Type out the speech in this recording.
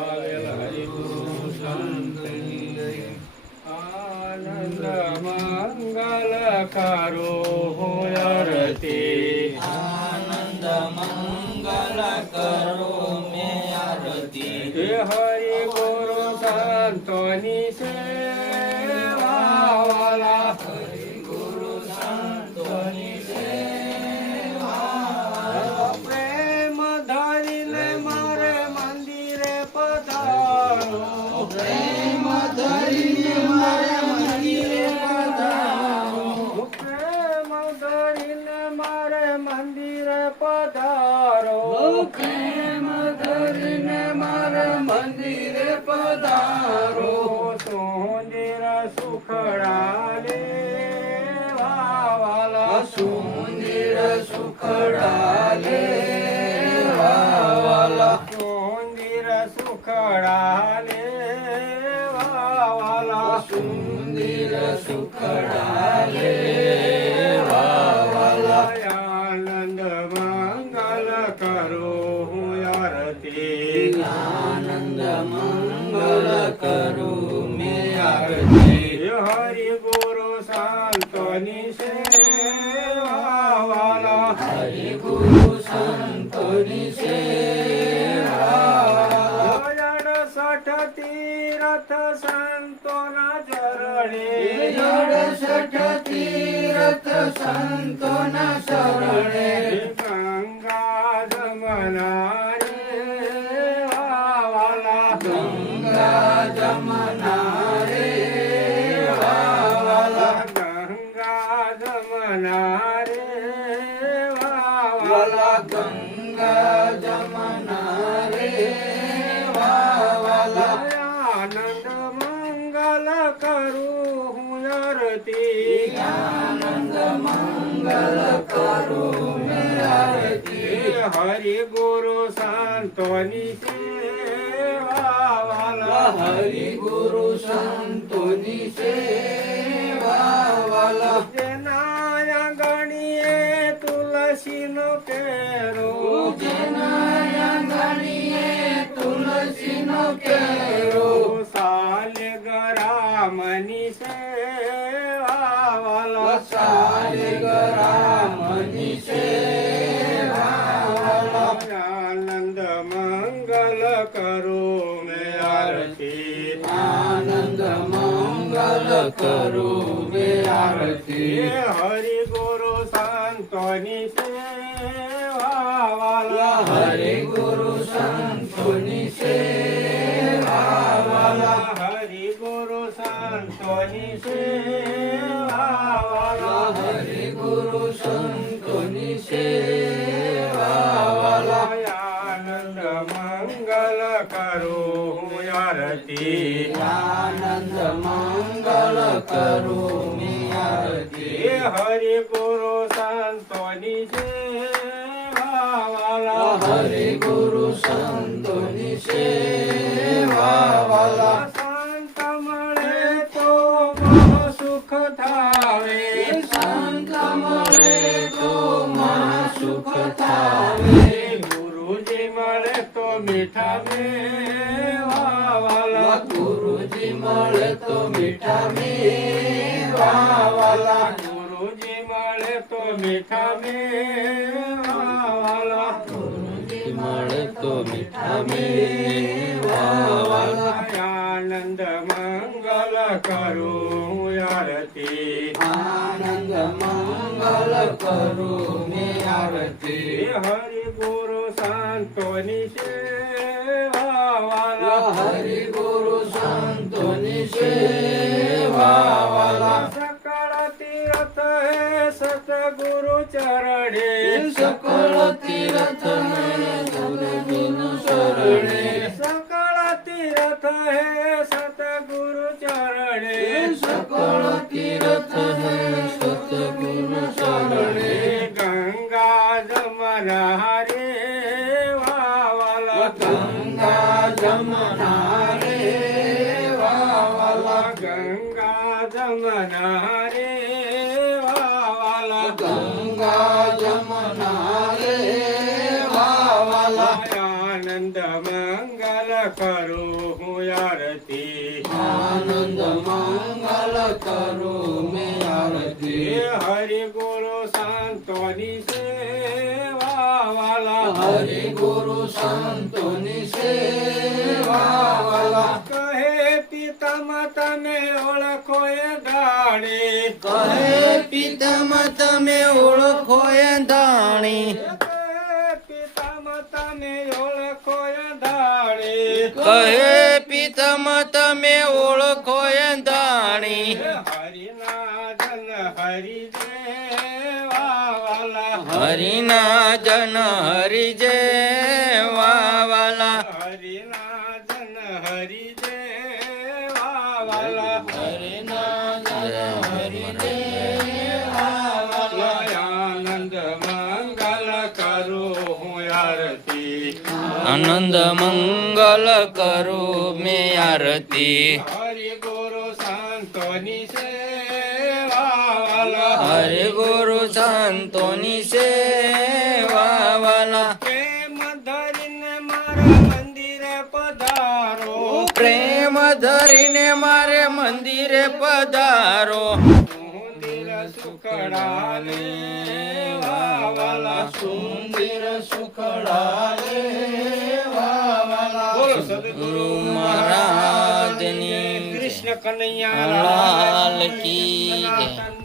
આવેલ હરિગુરુ સંતની જય. આનંદ મંગલ કરો આરતી. આનંદ મંગલ કરો મેં આરતી. હે હરિ ગુરુ સંતોની સેવા વાલા. હરિ ગુરુ સંતોની સેવા. પ્રેમ ધરીને મારે મંદિરે પધારો. પ્રેમ ધરીને મારે મંદિરે પધારો. પ્રેમ ધરીને મારે મંદિરે પધારો. પ્રેમ ધરીને મારે મંદિરે પધારો. સુંદર સુખડા લેવા વાલા. સુંદર સુખડા લેવા વાલા. સુંદર સુખડા લેવા વાલા. સુંદર સુખડા લેવા વાલા. આનંદ મંગલ કરો હું આરતી. આનંદ મંગલ કરું મેં આરતી. હરિ ગુરુ સંતોની સેવા વાલા. હરિ ગુરુ સંતોની સેવા. 68 તીર્થ સંતોના ચરણે. 68 તીર્થ સંતોના શરણે. ગંગા જમના રે વાલા. ગંગા જમના રે વાલા. ગંગા જમના રે વાલા. ગંગા જમના રે વાલા. આનંદ મંગલ કરું હું આરતી. આનંદ મંગલ કરું મેં આરતી. હરિ ગુરુ સંતોની સેવા વાલા. હરિ ગુરુ સંતોની સેવા વાલા. જેના આંગણીએ તુલસીનો કેરો. જેના આંગણીએ તુલસીનો કેરો. સાલે ગરામની સેવા વાલા. સાલિગ્રામની સેવા વાલા. આનંદ મંગલ કરો મેં આરતી. આનંદ મંગલ કરું મેં આરતી. હરિ ગુરુ સંતોની સેવા વાલા. હરિ ગુરુ સંતોની સેવા વાલા. હરિ ગુરુ સંતોની સેવા વાલા. હરિ ગુરુ સંતોની સેવા વાલા. આનંદ મંગલ કરો હું આરતી. આનંદ મંગલ કરું મેં આરતી. હરિ ગુરુ સંતોની સેવા વાલા. હરિ ગુરુ સંતોની સેવા વાલા. સંત મળે તો મહા સુખ થાવે. સંત મળે તો મહા સુખ થાવે. ગુરુજી મળે તો મીઠા મેવા વાલા. ગુરુજી મળે તો મીઠા મેવા વાલા. ગુરુજી મળે તો મીઠા મેવા વાલા. ગુરુજી મળે તો મીઠા મેવા વાલા. આનંદ મંગલ કરું આરતી. આનંદ મંગલ કરું મેં આરતી. હરિ ગુરુ સંતોની સેવા વાલા. હરિ ગુરુ સંતોની સેવા વાલા. સકળ તીર્થ હે સતગુરુ ચરણે. સકળ તીર્થ હે ગુરુજીનું શરણે. સકળ તીર્થ હે સતગુરુ ચરણે. સકળ તીર્થ હે સતગુરુ શરણે. ગંગા જમના રે વાલા. ગંગા જમના રે વાલા. ગંગા જમના રે વાલા. ગંગા જમના રે વાલા. આનંદ મંગલ મંગલ કરું હું આરતી આનંદ મંગલ કરું મેં આરતી હે હરિ ગુરુ સંતોની સેવા વાલા હરિ ગુરુ સંતોની સેવા વાલા કહે પિતમ તમે ઓળખો એ દાણી કહે પિતમ તમે ઓળખો એ દાણી કહે પિતમ તમે ઓળખો એ દાણી કહે પિતમ તમે ઓળખો એ દાણી હરિના જન હરિ દેવા વાલા હરિના જન હરિ જેવા વાલા હરિના જન હરિ દેવા વાલા હરિના જન હરિ જેવા વાલા આનંદ મંગલ કરું હું આરતી આનંદ મંગલ કરું મેં આરતી હરિ ગુરુ સંતોની સેવા વાલા હરે ગુરુ સંતોની સેવા વાલા પ્રેમ ધરીને મારા મંદિરે પધારો પ્રેમ ધરીને મારે મંદિરે પધારો મંદિર સુખડા લેવા વાલા સુંદર સુખડા લેવા વાલા બોલો સદગુરુ મહારાજની કૃષ્ણ કનૈયા લાલ કી જય. સનાતન